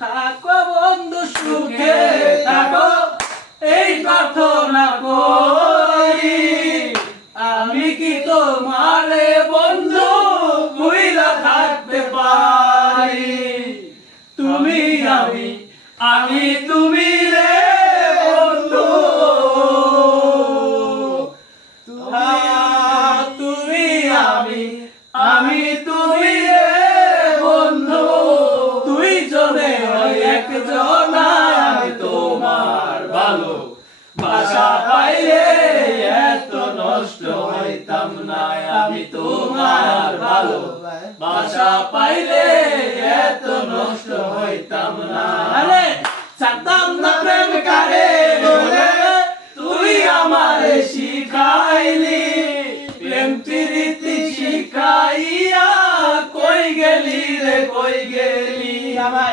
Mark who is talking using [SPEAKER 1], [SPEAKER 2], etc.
[SPEAKER 1] থাকো বন্ধু সুখে থাকো। এই প্রার্থনা করি। আমি কি তোমারে বন্ধু? ভুইলা থাকতে পারি। তুমি আমি আমি তুমি ওই একজন আমি তোমার ভালো বাসা পাইলে এত নষ্ট হইতাম না, আমি তোমার ভালো বাসা পাইলে এত নষ্ট হইতাম না। আরে জানতাম না প্রেম কারে বলে? তুই আমারে শিখাইলি, প্রেম প্রীতি শিখাইয়া কই গেলি রে, কই গেলি? আমার